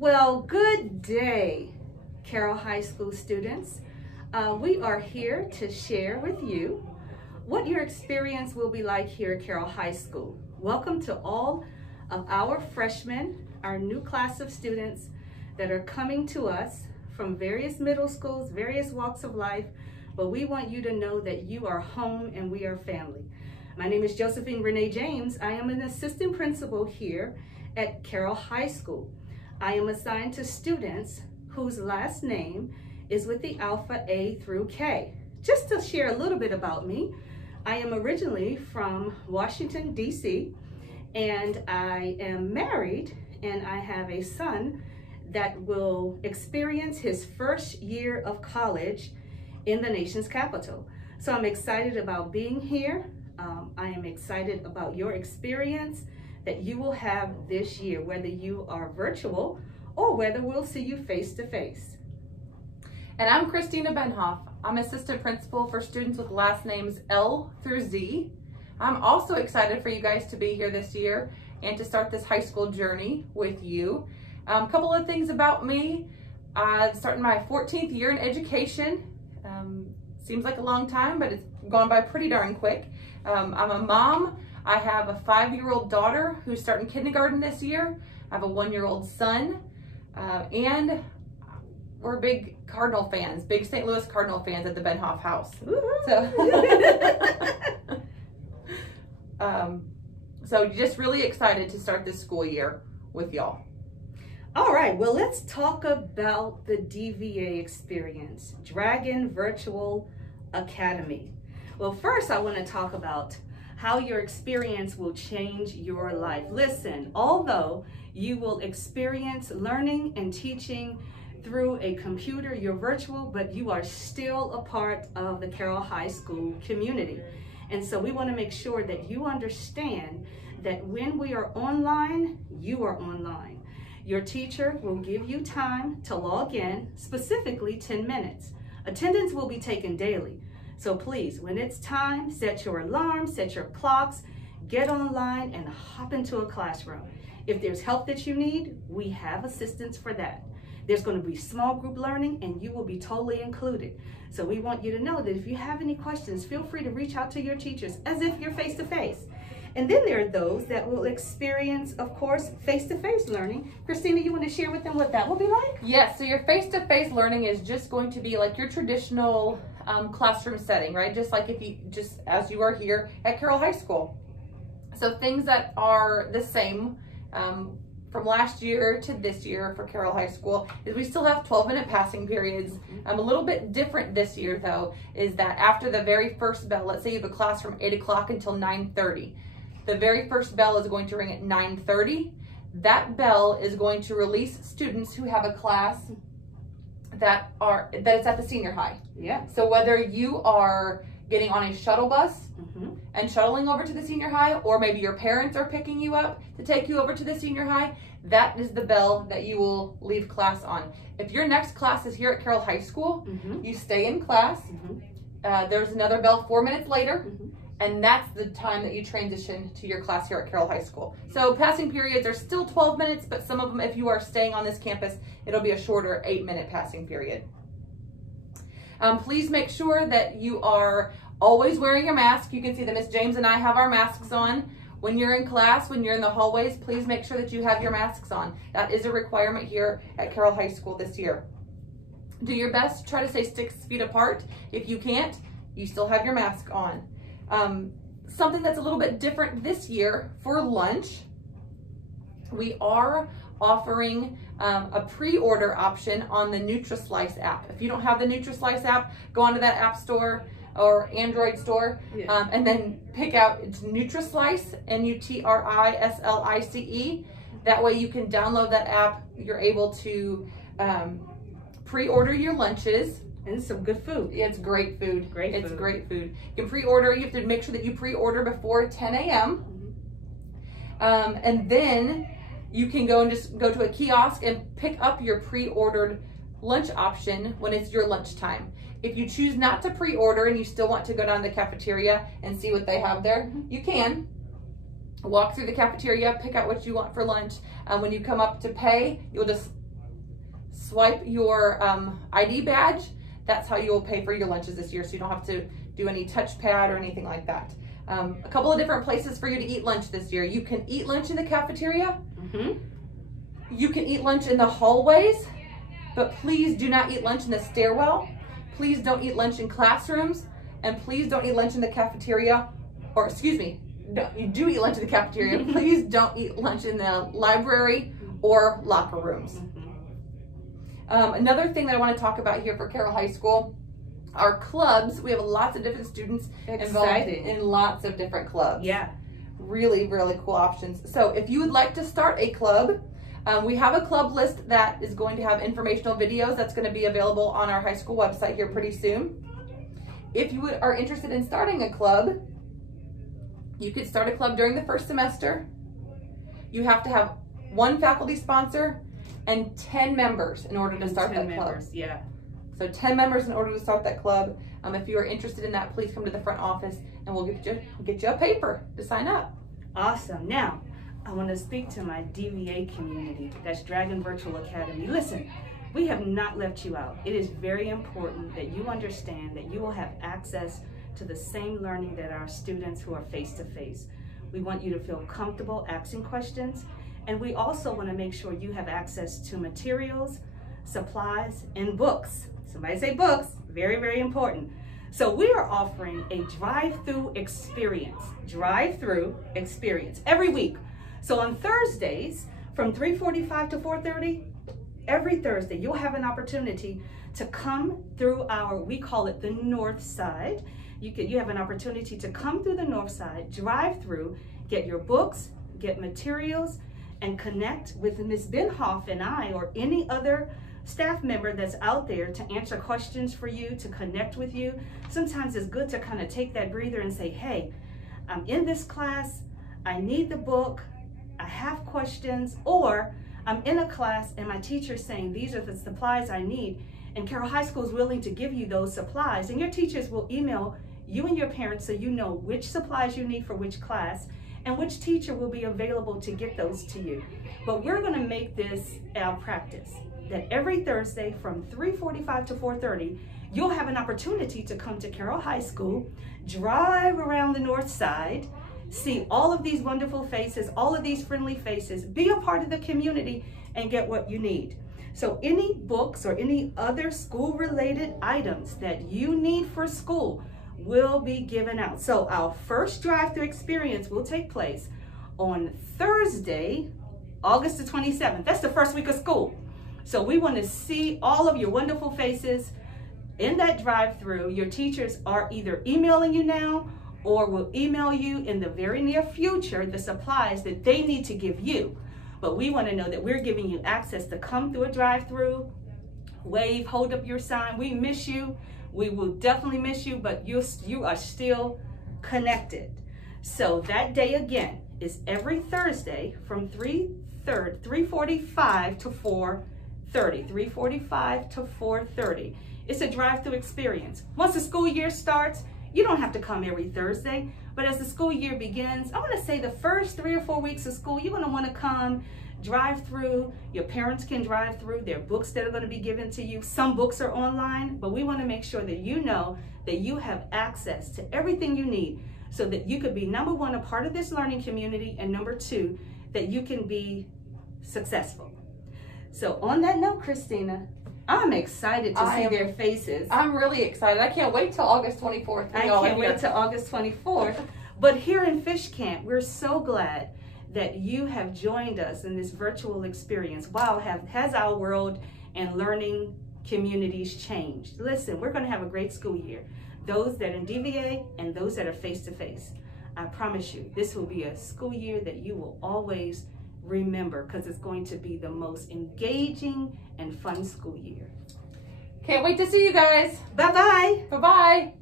Well, good day, Carroll High School students. We are here to share with you what your experience will be like here at Carroll High School. Welcome to all of our freshmen, our new class of students that are coming to us from various middle schools, various walks of life, but we want you to know that you are home and we are family. My name is Josephine Renee James. I am an assistant principal here at Carroll High School. I am assigned to students whose last name is with the alpha A through K. Just to share a little bit about me, I am originally from Washington, D.C., and I am married, and I have a son that will experience his first year of college in the nation's capital. So I'm excited about being here. I am excited about your experience that you will have this year, whether you are virtual or whether we'll see you face to face. And I'm Christina Benhoff. I'm assistant principal for students with last names L through Z. I'm also excited for you guys to be here this year and to start this high school journey with you. A couple of things about me. I'm starting my 14th year in education. Seems like a long time, but it's gone by pretty darn quick. I'm a mom. I have a 5-year-old daughter who's starting kindergarten this year. I have a 1-year-old son, and we're big Cardinal fans, big St. Louis Cardinal fans at the Benhoff house. So just really excited to start this school year with y'all. All right, well, let's talk about the DVA Experience, Dragon Virtual Academy. Well, first I want to talk about how your experience will change your life. Listen, although you will experience learning and teaching through a computer, you're virtual, but you are still a part of the Carroll High School community. And so we want to make sure that you understand that when we are online, you are online. Your teacher will give you time to log in, specifically 10 minutes. Attendance will be taken daily. So please, when it's time, set your alarm, set your clocks, get online and hop into a classroom. If there's help that you need, we have assistance for that. There's going to be small group learning and you will be totally included. So we want you to know that if you have any questions, feel free to reach out to your teachers as if you're face-to-face. And then there are those that will experience, of course, face-to-face learning. Christina, you want to share with them what that will be like? Yes, so your face-to-face learning is just going to be like your traditional classroom setting, right? Just like as you are here at Carroll High School. So things that are the same from last year to this year for Carroll High School is we still have 12-minute passing periods. A little bit different this year though is that after the very first bell, let's say you have a class from 8 o'clock until 9:30. The very first bell is going to ring at 9:30. That bell is going to release students who have a class that is at the senior high. Yeah. So whether you are getting on a shuttle bus and shuttling over to the senior high, or maybe your parents are picking you up to take you over to the senior high, that is the bell that you will leave class on. If your next class is here at Carroll High School, you stay in class. There's another bell 4 minutes later, and that's the time that you transition to your class here at Carroll High School. So passing periods are still 12 minutes, but some of them, if you are staying on this campus, it'll be a shorter 8-minute passing period. Please make sure that you are always wearing your mask. You can see that Miss James and I have our masks on. When you're in class, when you're in the hallways, please make sure that you have your masks on. That is a requirement here at Carroll High School this year. Do your best to try to stay 6 feet apart. If you can't, you still have your mask on. Something that's a little bit different this year for lunch, we are offering a pre-order option on the NutriSlice app. If you don't have the NutriSlice app, go onto that app store or Android store, and then pick out it's NutriSlice, NutriSlice. That way you can download that app. You're able to pre-order your lunches. And it's some good food. It's great food. It's great food. You can pre-order. You have to make sure that you pre-order before 10 a.m. And then you can go and just go to a kiosk and pick up your pre-ordered lunch option when it's your lunchtime. If you choose not to pre-order and you still want to go down to the cafeteria and see what they have there, you can. Walk through the cafeteria, pick out what you want for lunch. When you come up to pay, you'll just swipe your ID badge. That's how you'll pay for your lunches this year, so you don't have to do any touchpad or anything like that. A couple of different places for you to eat lunch this year. You can eat lunch in the cafeteria. You can eat lunch in the hallways, but please do not eat lunch in the stairwell. Please don't eat lunch in classrooms, and please don't eat lunch in the cafeteria, or excuse me, you do eat lunch in the cafeteria. Please don't eat lunch in the library or locker rooms. Another thing that I want to talk about here for Carroll High School, our clubs. We have lots of different students involved in lots of different clubs. Yeah. Really, really cool options. So if you would like to start a club, we have a club list that is going to have informational videos that's going to be available on our high school website here pretty soon. If you are interested in starting a club, you could start a club during the first semester. You have to have 1 faculty sponsor and 10 members in order to start that club. Yeah. So 10 members in order to start that club. If you are interested in that, please come to the front office and we'll get you a paper to sign up. Awesome. Now, I want to speak to my DVA community. That's Dragon Virtual Academy. Listen, we have not left you out. It is very important that you understand that you will have access to the same learning that our students who are face-to-face. We want you to feel comfortable asking questions, and we also want to make sure you have access to materials, supplies, and books. Somebody say books, very, very important. So we are offering a drive-through experience every week. So on Thursdays from 3:45 to 4:30, every Thursday, you'll have an opportunity to come through we call it the North Side. You have an opportunity to come through the North Side, drive through, get your books, get materials, and connect with Ms. Benhoff and I or any other staff member that's out there to answer questions for you, to connect with you. Sometimes it's good to kind of take that breather and say, hey, I'm in this class, I need the book, I have questions, or I'm in a class and my teacher's saying these are the supplies I need, and Carroll High School is willing to give you those supplies, and your teachers will email you and your parents so you know which supplies you need for which class and which teacher will be available to get those to you. But we're going to make this our practice, that every Thursday from 3:45 to 4:30, you'll have an opportunity to come to Carroll High School, drive around the North Side, see all of these wonderful faces, all of these friendly faces, be a part of the community, and get what you need. So any books or any other school-related items that you need for school will be given out. So our first drive-through experience will take place on Thursday, August the 27th. That's the first week of school. So we want to see all of your wonderful faces in that drive-through. Your teachers are either emailing you now or will email you in the very near future the supplies that they need to give you. But we want to know that we're giving you access to come through a drive-through, wave, hold up your sign. We miss you. We will definitely miss you, but you are still connected. So that day again is every Thursday from 3:45 to 4:30. 3:45 to 4:30. It's a drive-through experience. Once the school year starts, you don't have to come every Thursday, but as the school year begins, I want to say the first 3 or 4 weeks of school, you're going to want to come drive through. Your parents can drive through. There are books that are going to be given to you. Some books are online, but we want to make sure that you know that you have access to everything you need so that you could be, number one, a part of this learning community, and number two, that you can be successful. So on that note, Christina, I'm excited to see their faces. I'm really excited. I can't wait till August 24th. I can't wait till August 24th. But here in Fish Camp, we're so glad that you have joined us in this virtual experience. Wow, has our world and learning communities changed? Listen, we're going to have a great school year. Those that are in DVA and those that are face-to-face. I promise you, this will be a school year that you will always remember because it's going to be the most engaging and fun school year. Can't wait to see you guys. Bye-bye. Bye-bye.